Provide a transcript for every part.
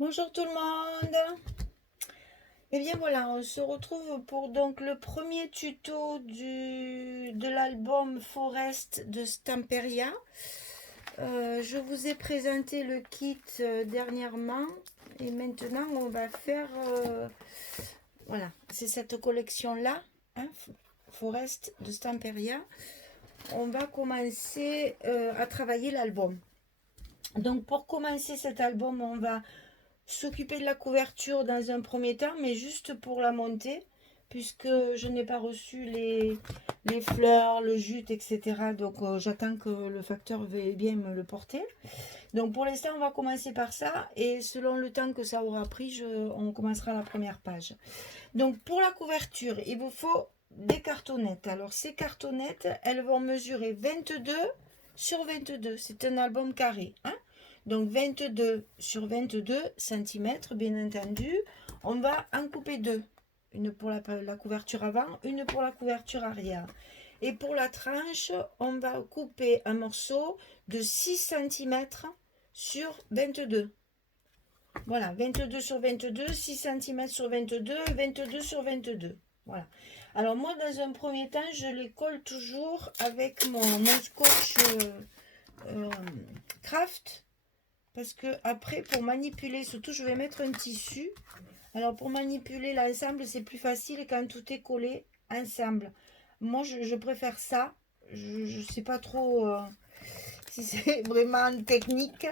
Bonjour tout le monde. Et bien voilà, on se retrouve pour donc le premier tuto de l'album Forest de Stamperia. Je vous ai présenté le kit dernièrement et maintenant on va faire voilà, c'est cette collection là, hein, Forest de Stamperia. On va commencer à travailler l'album. Donc pour commencer cet album, on va s'occuper de la couverture dans un premier temps, mais juste pour la monter, puisque je n'ai pas reçu les fleurs, le jute, etc. Donc j'attends que le facteur veuille bien me le porter. Donc pour l'instant, on va commencer par ça, et selon le temps que ça aura pris, on commencera la première page. Donc pour la couverture, il vous faut des cartonnettes. Alors ces cartonnettes, elles vont mesurer 22 sur 22. C'est un album carré, hein. Donc 22 sur 22 cm, bien entendu. On va en couper deux. Une pour la couverture avant, une pour la couverture arrière. Et pour la tranche, on va couper un morceau de 6 cm sur 22. Voilà, 22 sur 22, 6 cm sur 22, 22 sur 22. Voilà. Alors moi, dans un premier temps, je les colle toujours avec mon scotch craft. Parce que après, pour manipuler, surtout je vais mettre un tissu. Alors pour manipuler l'ensemble, c'est plus facile quand tout est collé ensemble. Moi, je préfère ça. Je ne sais pas trop si c'est vraiment technique.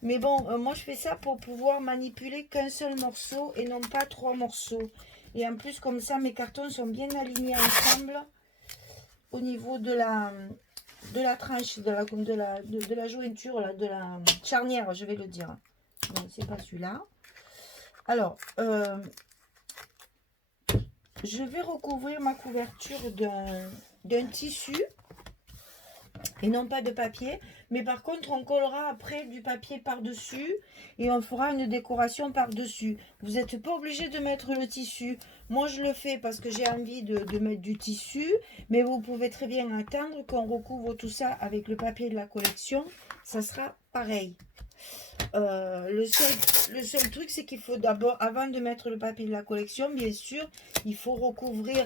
Mais bon, moi je fais ça pour pouvoir manipuler qu'un seul morceau et non pas trois morceaux. Et en plus, comme ça, mes cartons sont bien alignés ensemble au niveau de la tranche, de la jointure, là, de la charnière, je vais le dire. Bon, c'est pas celui-là. Alors, je vais recouvrir ma couverture d'un tissu et non pas de papier. Mais par contre, on collera après du papier par-dessus et on fera une décoration par-dessus. Vous n'êtes pas obligé de mettre le tissu. Moi, je le fais parce que j'ai envie de mettre du tissu, mais vous pouvez très bien attendre qu'on recouvre tout ça avec le papier de la collection. Ça sera pareil. Le seul truc, c'est qu'il faut d'abord, avant de mettre le papier de la collection, bien sûr, il faut recouvrir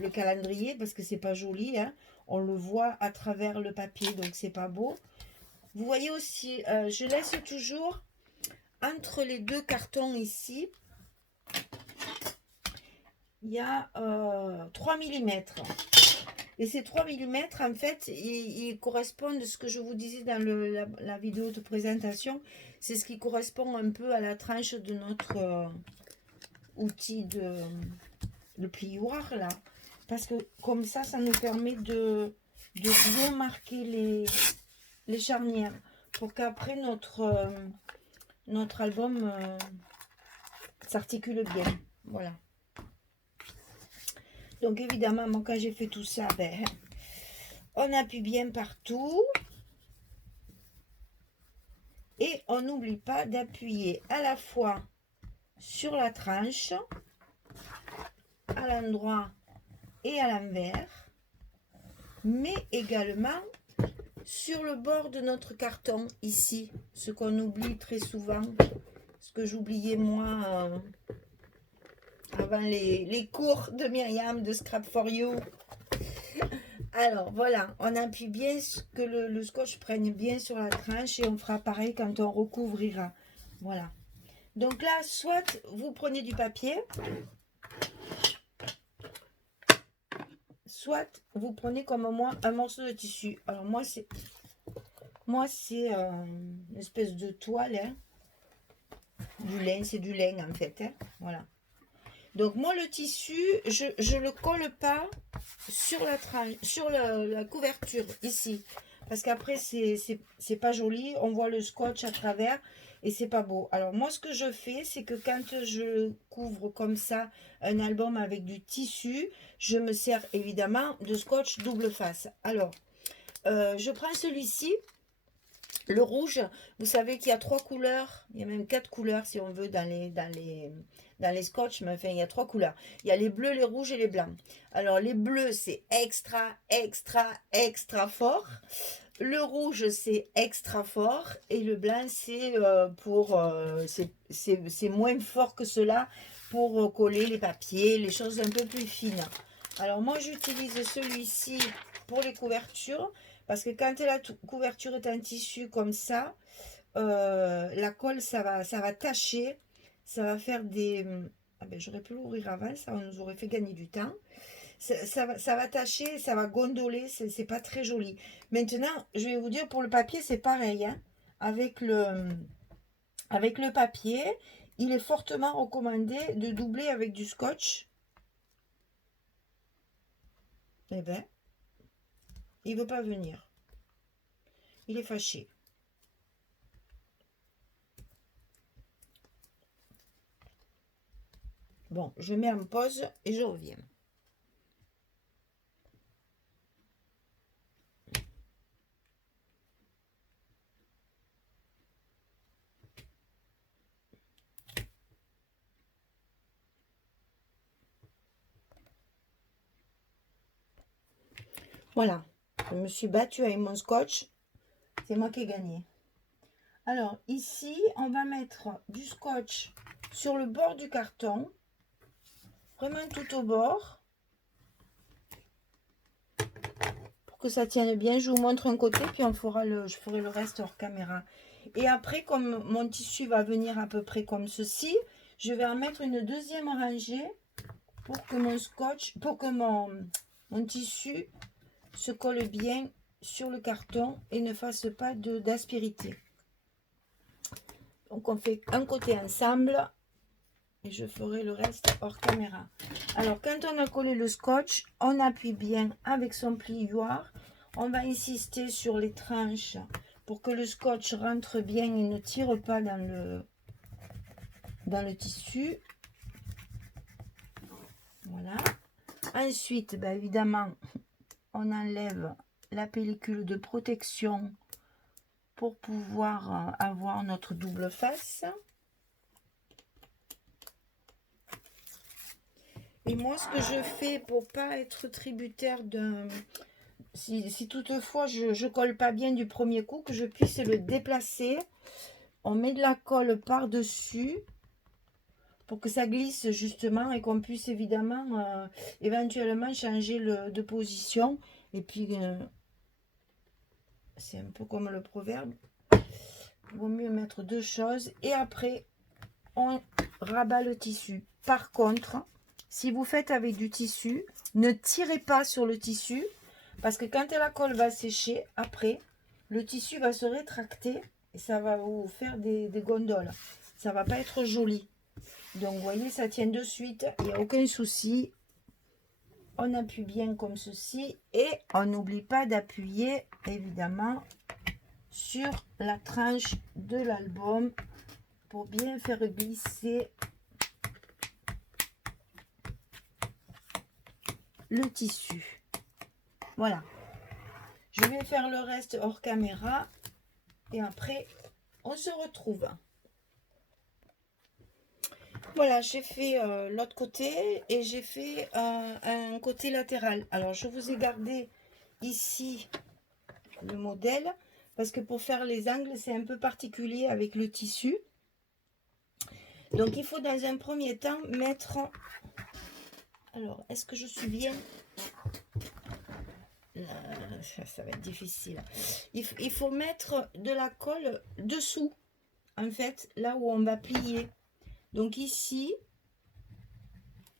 le calendrier parce que c'est pas joli, hein. On le voit à travers le papier, donc c'est pas beau. Vous voyez aussi, je laisse toujours entre les deux cartons ici, il y a 3 mm. Et ces 3 mm, en fait, ils correspondent à ce que je vous disais dans la vidéo de présentation. C'est ce qui correspond un peu à la tranche de notre outil de plioir, là. Parce que comme ça nous permet de bien marquer les charnières. Pour qu'après, notre album s'articule bien. Voilà. Donc évidemment, moi, quand j'ai fait tout ça, ben, on appuie bien partout. Et on n'oublie pas d'appuyer à la fois sur la tranche, à l'endroit et à l'envers, mais également sur le bord de notre carton, ici, ce qu'on oublie très souvent, ce que j'oubliais moi avant les cours de Myriam de Scrap for You. Alors voilà, on appuie bien que le scotch prenne bien sur la tranche et on fera pareil quand on recouvrira. Voilà. Donc là, soit vous prenez du papier, soit vous prenez comme moi un morceau de tissu. Alors moi c'est une espèce de toile, hein, du lin, c'est du lin en fait, hein, voilà. Donc moi le tissu, je le colle pas sur la couverture ici, parce qu'après c'est pas joli, on voit le scotch à travers et c'est pas beau. Alors moi ce que je fais, c'est que quand je couvre comme ça un album avec du tissu, je me sers évidemment de scotch double face. Alors je prends celui-ci, le rouge. Vous savez qu'il y a 3 couleurs, il y a même 4 couleurs si on veut dans les scotch, mais enfin il y a 3 couleurs. Il y a les bleus, les rouges et les blancs. Alors les bleus c'est extra fort. Le rouge, c'est extra fort et le blanc, c'est c'est moins fort que cela pour coller les papiers, les choses un peu plus fines. Alors moi, j'utilise celui-ci pour les couvertures parce que quand la couverture est en tissu comme ça, la colle, ça va tacher, ça va faire des... Ah ben, j'aurais pu l'ouvrir avant, ça nous aurait fait gagner du temps. Ça va tacher, ça va gondoler, c'est pas très joli. Maintenant, je vais vous dire, pour le papier, c'est pareil, hein. Avec le papier, il est fortement recommandé de doubler avec du scotch. Eh ben, il veut pas venir. Il est fâché. Bon, je mets en pause et je reviens. Voilà, je me suis battue avec mon scotch. C'est moi qui ai gagné. Alors, ici, on va mettre du scotch sur le bord du carton. Vraiment tout au bord. Pour que ça tienne bien, je vous montre un côté, puis je ferai le reste hors caméra. Et après, comme mon tissu va venir à peu près comme ceci, je vais en mettre une deuxième rangée pour que mon scotch, pour que mon tissu se colle bien sur le carton et ne fasse pas d'aspérité. Donc on fait un côté ensemble et je ferai le reste hors caméra. Alors quand on a collé le scotch, on appuie bien avec son plioir. On va insister sur les tranches pour que le scotch rentre bien et ne tire pas dans le tissu. Voilà. Ensuite, ben évidemment, on enlève la pellicule de protection pour pouvoir avoir notre double face. Et moi, ce que je fais pour pas être tributaire d'un... Si toutefois je colle pas bien du premier coup, que je puisse le déplacer, on met de la colle par-dessus pour que ça glisse justement et qu'on puisse évidemment éventuellement changer de position. Et puis, c'est un peu comme le proverbe, il vaut mieux mettre deux choses. Et après, on rabat le tissu. Par contre, si vous faites avec du tissu, ne tirez pas sur le tissu parce que quand la colle va sécher, après, le tissu va se rétracter et ça va vous faire des gondoles. Ça va pas être joli. Donc, vous voyez, ça tient de suite. Il n'y a aucun souci. On appuie bien comme ceci et on n'oublie pas d'appuyer, évidemment, sur la tranche de l'album pour bien faire glisser le tissu. Voilà. Je vais faire le reste hors caméra et après, on se retrouve. Voilà, j'ai fait l'autre côté et j'ai fait un côté latéral. Alors, je vous ai gardé ici le modèle parce que pour faire les angles, c'est un peu particulier avec le tissu. Donc, il faut dans un premier temps mettre... Alors, est-ce que je suis bien? Ça va être difficile. Il faut mettre de la colle dessous, en fait, là où on va plier. Donc ici,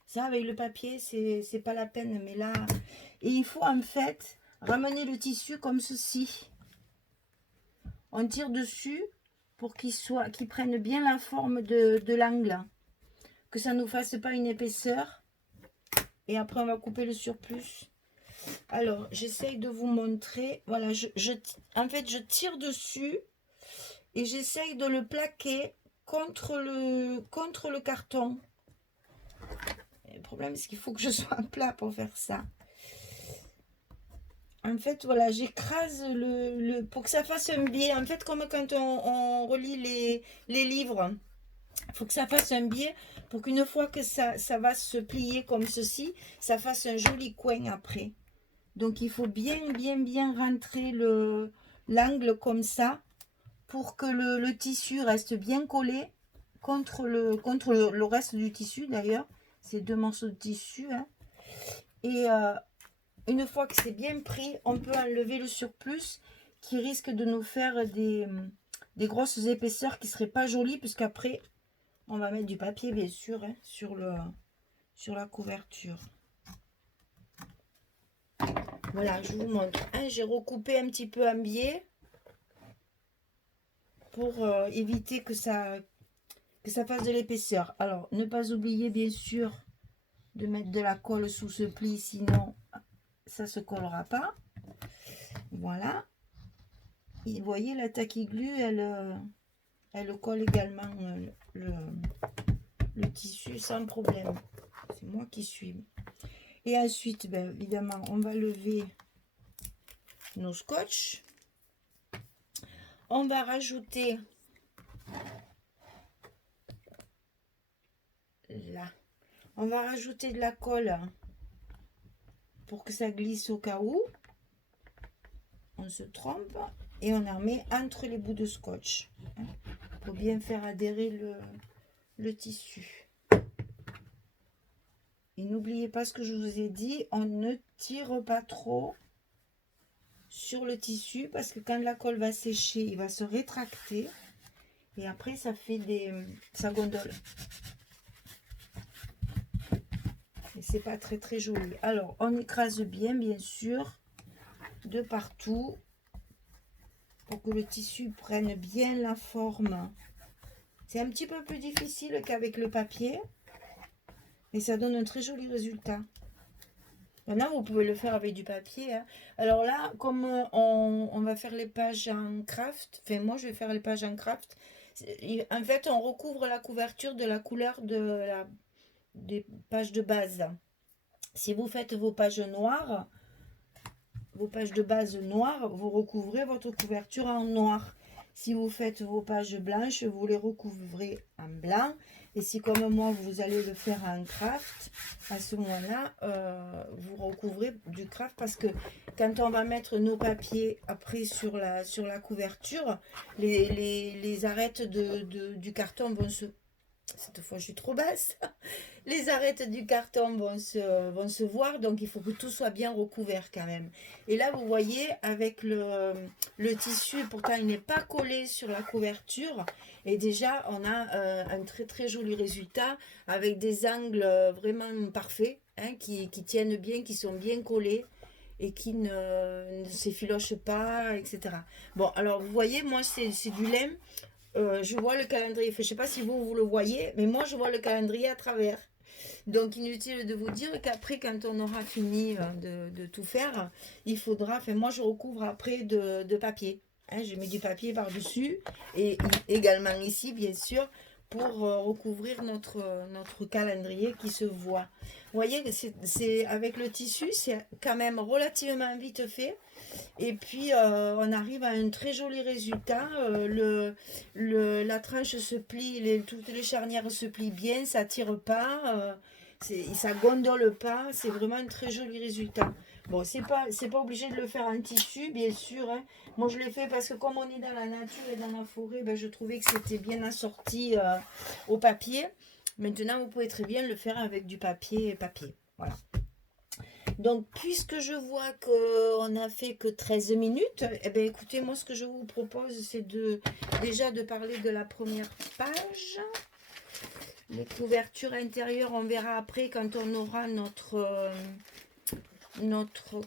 ça avec le papier, c'est pas la peine, mais là... Et il faut en fait ramener le tissu comme ceci. On tire dessus pour qu'il prenne bien la forme de l'angle. Que ça ne nous fasse pas une épaisseur. Et après, on va couper le surplus. Alors, j'essaye de vous montrer. Voilà, en fait, je tire dessus et j'essaye de le plaquer contre le carton. Et le problème, c'est qu'il faut que je sois plat pour faire ça. En fait, voilà, j'écrase pour que ça fasse un biais. En fait, comme quand on relit les livres, il faut que ça fasse un biais pour qu'une fois que ça va se plier comme ceci, ça fasse un joli coin après. Donc, il faut bien rentrer l'angle comme ça pour que le tissu reste bien collé contre le reste du tissu d'ailleurs. C'est 2 morceaux de tissu. Hein. Et une fois que c'est bien pris, on peut enlever le surplus qui risque de nous faire des grosses épaisseurs qui ne seraient pas jolies, puisqu'après, on va mettre du papier, bien sûr, hein, sur la couverture. Voilà, je vous montre. Hein, j'ai recoupé un petit peu en biais pour éviter que ça fasse de l'épaisseur. Alors, ne pas oublier, bien sûr, de mettre de la colle sous ce pli, sinon ça se collera pas. Voilà. Et vous voyez, la tacky glue, elle colle également le tissu sans problème. C'est moi qui suis. Et ensuite, ben, évidemment, on va lever nos scotch. On va rajouter là. On va rajouter de la colle pour que ça glisse au cas où on se trompe, et on en met entre les bouts de scotch pour bien faire adhérer le tissu. Et n'oubliez pas ce que je vous ai dit, on ne tire pas trop sur le tissu parce que quand la colle va sécher, il va se rétracter et après ça fait ça gondole. Et c'est pas très très joli. Alors on écrase bien sûr de partout pour que le tissu prenne bien la forme. C'est un petit peu plus difficile qu'avec le papier, mais ça donne un très joli résultat. Maintenant, vous pouvez le faire avec du papier. Hein. Alors là, comme on va faire les pages en craft, enfin moi je vais faire les pages en craft, en fait on recouvre la couverture de la couleur des pages de base. Si vous faites vos pages noires, vos pages de base noires, vous recouvrez votre couverture en noir. Si vous faites vos pages blanches, vous les recouvrez en blanc. Et si comme moi, vous allez le faire en craft, à ce moment-là, vous recouvrez du craft parce que quand on va mettre nos papiers après sur la couverture, les arêtes du carton vont se... Cette fois, je suis trop basse. Les arêtes du carton vont se voir, donc il faut que tout soit bien recouvert quand même. Et là, vous voyez, avec le tissu, pourtant il n'est pas collé sur la couverture, et déjà on a un très très joli résultat avec des angles vraiment parfaits, hein, qui tiennent bien, qui sont bien collés et qui ne s'effilochent pas, etc. Bon, alors vous voyez, moi c'est du lin. Je vois le calendrier, je ne sais pas si vous le voyez, mais moi je vois le calendrier à travers. Donc inutile de vous dire qu'après, quand on aura fini de tout faire, il faudra, enfin moi je recouvre après de papier. Hein, je mets du papier par-dessus et également ici bien sûr pour recouvrir notre calendrier qui se voit. Vous voyez que c'est avec le tissu, c'est quand même relativement vite fait. Et puis on arrive à un très joli résultat. La tranche se plie, toutes les charnières se plient bien, ça tire pas, ça gondole pas. C'est vraiment un très joli résultat. Bon, c'est pas obligé de le faire en tissu, bien sûr. Hein. Moi, je l'ai fait parce que comme on est dans la nature et dans la forêt, ben, je trouvais que c'était bien assorti au papier. Maintenant, vous pouvez très bien le faire avec du papier. Voilà. Donc, puisque je vois qu'on n'a fait que 13 minutes, eh bien, écoutez, moi, ce que je vous propose, c'est déjà de parler de la première page. Les couvertures intérieures, on verra après quand on aura notre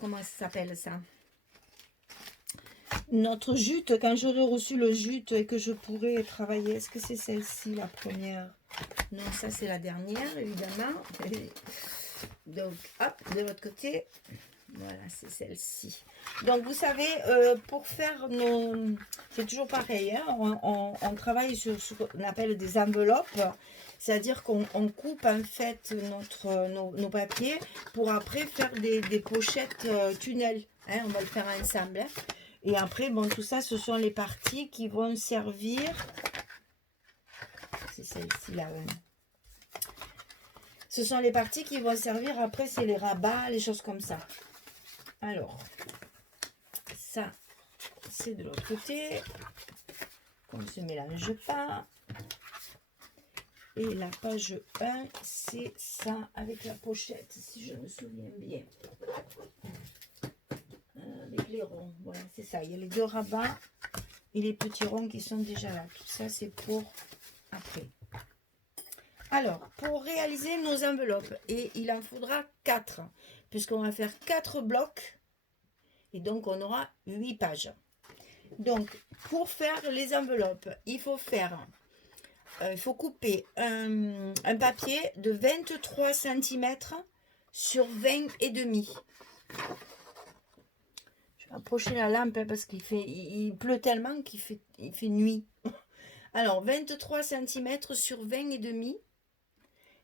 comment ça s'appelle ça? Notre jute, quand j'aurai reçu le jute et que je pourrai travailler. Est-ce que c'est celle-ci, la première? Non, ça, c'est la dernière, évidemment. Donc, hop, de l'autre côté, voilà, c'est celle-ci. Donc, vous savez, pour faire c'est toujours pareil, hein, on travaille sur ce qu'on appelle des enveloppes, c'est-à-dire qu'on coupe en fait nos papiers pour après faire des pochettes tunnels. Hein, on va le faire ensemble. Hein. Et après, bon, tout ça, ce sont les parties qui vont servir. C'est celle-ci là, ouais. Ce sont les parties qui vont servir, après c'est les rabats, les choses comme ça. Alors, ça, c'est de l'autre côté. Qu'on ne se mélange pas. Et la page 1, c'est ça avec la pochette, si je me souviens bien. Avec les ronds, voilà, c'est ça. Il y a les 2 rabats et les petits ronds qui sont déjà là. Tout ça, c'est pour après. Alors, pour réaliser nos enveloppes, et il en faudra 4, puisqu'on va faire 4 blocs, et donc on aura 8 pages. Donc, pour faire les enveloppes, il faut couper un papier de 23 cm sur 20 et demi. Je vais approcher la lampe hein, parce il pleut tellement qu'il fait nuit. Alors, 23 cm sur 20 et demi.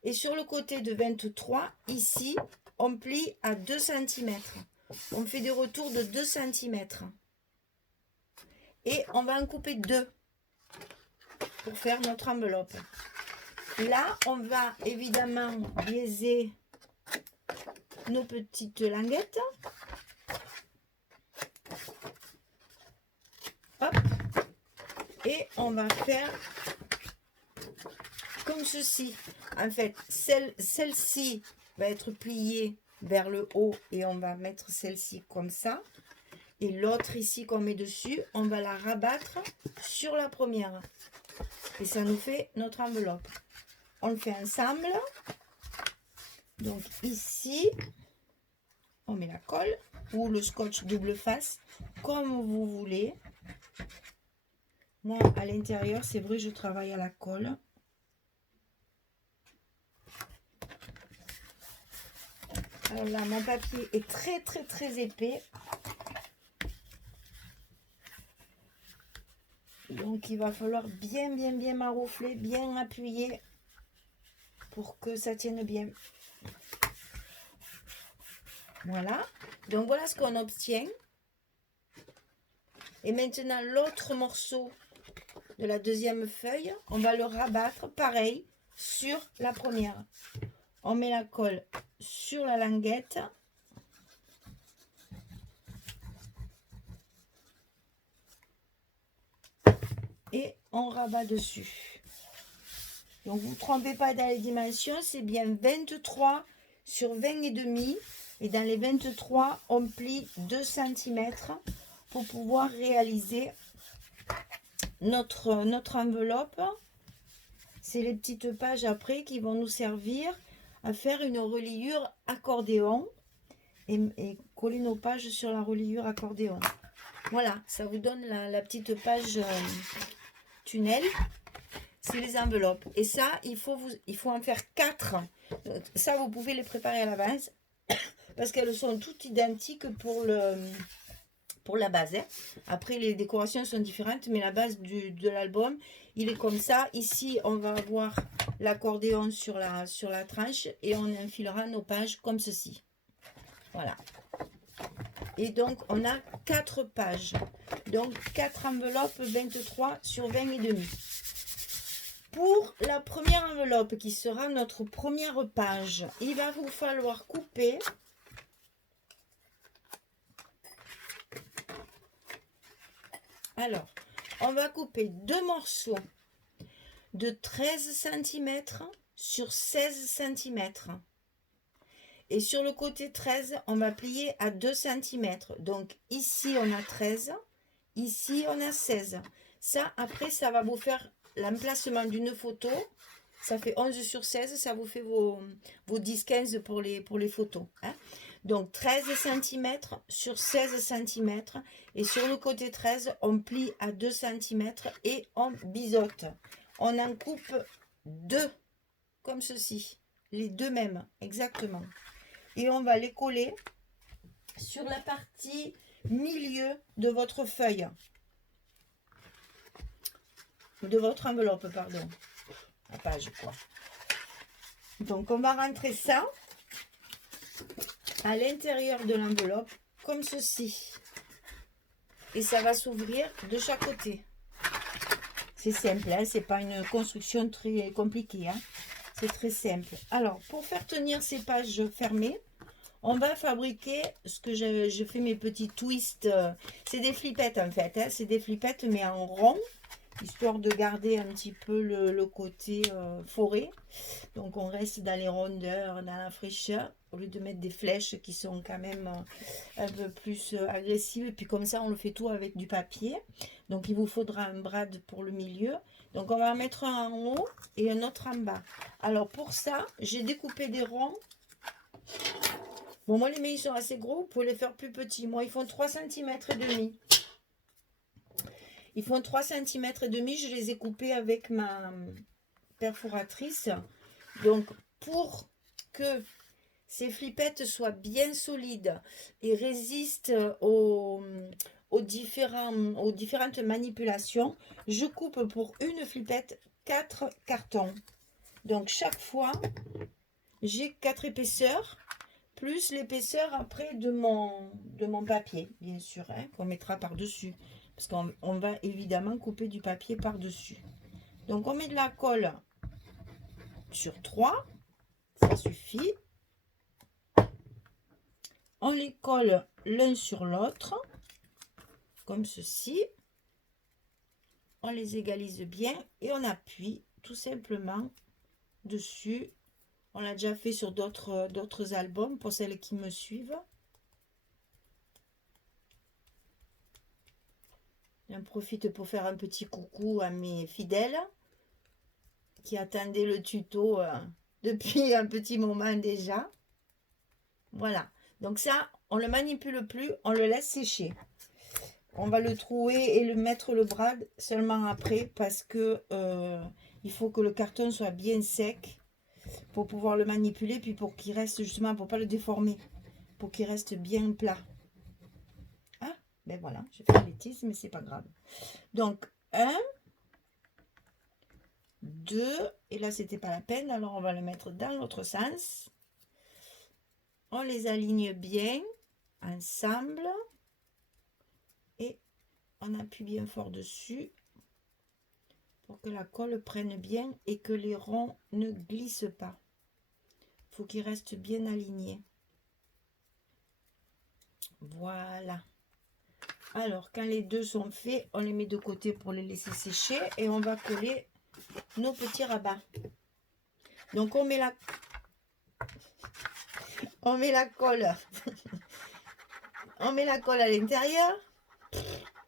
Et sur le côté de 23, ici, on plie à 2 cm. On fait des retours de 2 cm. Et on va en couper 2 pour faire notre enveloppe. Là, on va évidemment biaiser nos petites languettes. Hop. Et on va faire comme ceci. En fait, celle-ci va être pliée vers le haut et on va mettre celle-ci comme ça. Et l'autre ici qu'on met dessus, on va la rabattre sur la première. Et ça nous fait notre enveloppe. On le fait ensemble. Donc ici, on met la colle ou le scotch double face, comme vous voulez. Moi, à l'intérieur, c'est vrai, je travaille à la colle. Alors là, mon papier est très épais. Donc, il va falloir bien maroufler, bien appuyer pour que ça tienne bien. Voilà. Donc, voilà ce qu'on obtient. Et maintenant, l'autre morceau de la deuxième feuille, on va le rabattre, pareil, sur la première. On met la colle sur la languette. Et on rabat dessus. Donc vous ne vous trompez pas dans les dimensions, c'est bien 23 sur 20 et demi. Et dans les 23, on plie 2 cm pour pouvoir réaliser notre enveloppe. C'est les petites pages après qui vont nous servir à faire une reliure accordéon et coller nos pages sur la reliure accordéon. Voilà, ça vous donne la petite page tunnel. C'est les enveloppes. Et ça, il faut en faire 4. Ça, vous pouvez les préparer à l'avance parce qu'elles sont toutes identiques pour la base. Hein. Après, les décorations sont différentes, mais la base de l'album, il est comme ça. Ici, on va avoir l'accordéon sur la tranche et on enfilera nos pages comme ceci. Voilà. Et donc, on a 4 pages. Donc, 4 enveloppes, 23 sur 20 et demi. Pour la première enveloppe, qui sera notre première page, il va vous falloir couper alors, on va couper 2 morceaux de 13 cm sur 16 cm. Et sur le côté 13, on va plier à 2 cm. Donc ici, on a 13. Ici, on a 16. Ça, après, ça va vous faire l'emplacement d'une photo. Ça fait 11 sur 16. Ça vous fait vos 10-15 pour les photos. Hein. Donc 13 cm sur 16 cm. Et sur le côté 13, on plie à 2 cm et on biseaute. On en coupe 2, comme ceci. Les 2 mêmes, exactement. Et on va les coller sur la partie milieu de votre feuille. De votre enveloppe, pardon. La page, quoi. Donc, on va rentrer ça à l'intérieur de l'enveloppe, comme ceci. Et ça va s'ouvrir de chaque côté. C'est simple, hein, c'est pas une construction très compliquée. Hein. C'est très simple. Alors, pour faire tenir ces pages fermées, On va fabriquer ce que je fais mes petits twists. C'est des flippettes en fait, hein, c'est des flippettes mais en rond, histoire de garder un petit peu le côté forêt. Donc on reste dans les rondeurs, dans la fraîcheur, au lieu de mettre des flèches qui sont quand même un peu plus agressives. Et puis comme ça, on le fait tout avec du papier. Donc il vous faudra un brad pour le milieu. Donc on va en mettre un en haut et un autre en bas. Alors pour ça, j'ai découpé des ronds. Bon, moi les miens ils sont assez gros, vous pouvez les faire plus petits. Moi ils font 3 cm et demi. Ils font 3 cm et demi, je les ai coupés avec ma perforatrice. Donc pour que ces flippettes soient bien solides et résistent aux différentes manipulations, je coupe pour une flippette 4 cartons. Donc chaque fois, j'ai 4 épaisseurs, plus l'épaisseur après de mon papier, bien sûr, hein, qu'on mettra par-dessus. Parce qu'on va évidemment couper du papier par-dessus. Donc on met de la colle sur 3, ça suffit. On les colle l'un sur l'autre, comme ceci. On les égalise bien et on appuie tout simplement dessus. On l'a déjà fait sur d'autres albums pour celles qui me suivent. J'en profite pour faire un petit coucou à mes fidèles qui attendaient le tuto depuis un petit moment déjà. Voilà. Donc ça, on le manipule plus, on le laisse sécher. On va le trouer et le mettre le brad seulement après parce que il faut que le carton soit bien sec pour pouvoir le manipuler, puis pour qu'il reste justement, pour pas le déformer, pour qu'il reste bien plat. Ah, ben voilà, j'ai fait une bêtise, mais c'est pas grave. Donc, 1, 2, et là c'était pas la peine, alors on va le mettre dans l'autre sens. On les aligne bien ensemble et on appuie bien fort dessus pour que la colle prenne bien et que les ronds ne glissent pas. Il faut qu'ils restent bien alignés. Voilà. Alors, quand les deux sont faits, on les met de côté pour les laisser sécher et on va coller nos petits rabats. Donc, on met la colle. On met la colle à l'intérieur.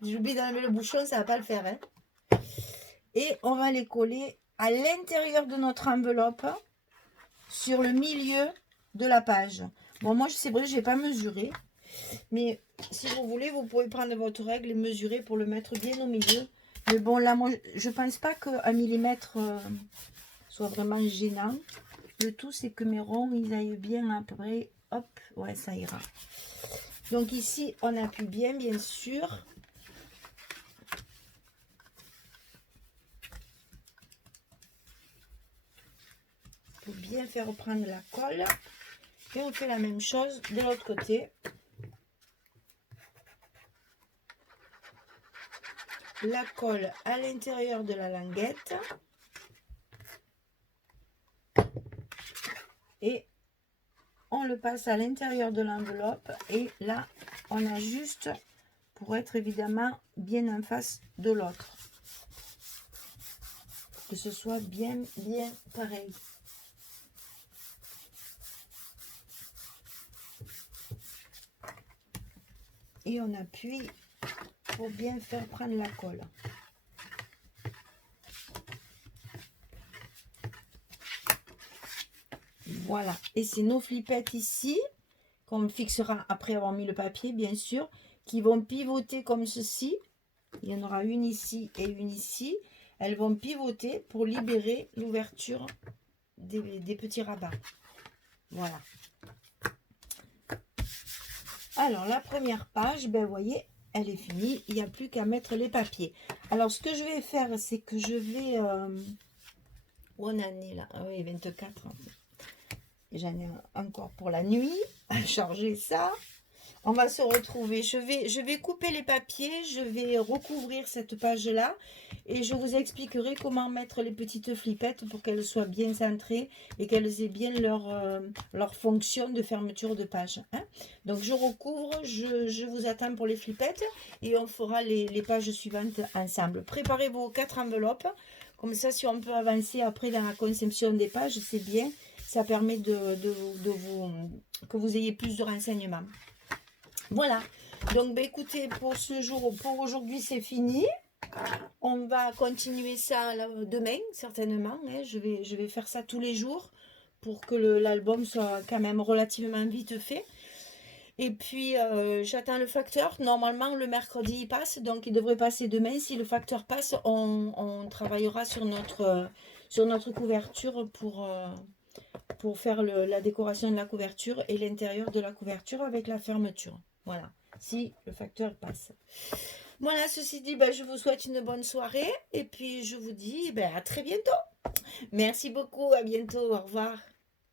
J'oublie d'enlever le bouchon, ça va pas le faire, hein. Et on va les coller à l'intérieur de notre enveloppe sur le milieu de la page. Bon, moi, c'est vrai, je n'ai pas mesuré. Mais si vous voulez, vous pouvez prendre votre règle et mesurer pour le mettre bien au milieu. Mais bon, là, moi, je pense pas qu'un millimètre soit vraiment gênant. Le tout, c'est que mes ronds, ils aillent bien à peu près. Hop, ouais, ça ira. Donc ici, on appuie bien, bien sûr. Pour bien faire reprendre la colle. Et on fait la même chose de l'autre côté. La colle à l'intérieur de la languette. Et on le passe à l'intérieur de l'enveloppe. Et là, on ajuste pour être évidemment bien en face de l'autre. Que ce soit bien pareil. Et on appuie pour bien faire prendre la colle. Voilà, et c'est nos flippettes ici, qu'on fixera après avoir mis le papier, bien sûr, qui vont pivoter comme ceci. Il y en aura une ici et une ici. Elles vont pivoter pour libérer l'ouverture des petits rabats. Voilà. Alors, la première page, ben, vous voyez, elle est finie. Il n'y a plus qu'à mettre les papiers. Alors, ce que je vais faire, c'est que je vais... où on en est là? Ah oui, 24. J'en ai encore pour la nuit à charger ça. On va se retrouver. Je vais couper les papiers, je vais recouvrir cette page-là et je vous expliquerai comment mettre les petites flippettes pour qu'elles soient bien centrées et qu'elles aient bien leur fonction de fermeture de page. Hein. Donc je recouvre, je vous attends pour les flippettes et on fera les pages suivantes ensemble. Préparez vos 4 enveloppes, comme ça si on peut avancer après dans la conception des pages, c'est bien. Ça permet que vous ayez plus de renseignements. Voilà, donc bah, écoutez, pour aujourd'hui c'est fini. On va continuer ça là, demain, certainement. Hein. Je vais faire ça tous les jours pour que l'album soit quand même relativement vite fait. Et puis, j'attends le facteur. Normalement, le mercredi, il passe, donc il devrait passer demain. Si le facteur passe, on travaillera sur notre couverture pour faire la décoration de la couverture et l'intérieur de la couverture avec la fermeture. Voilà, si le facteur passe. Voilà, ceci dit, ben, je vous souhaite une bonne soirée et puis je vous dis ben, à très bientôt. Merci beaucoup, à bientôt, au revoir.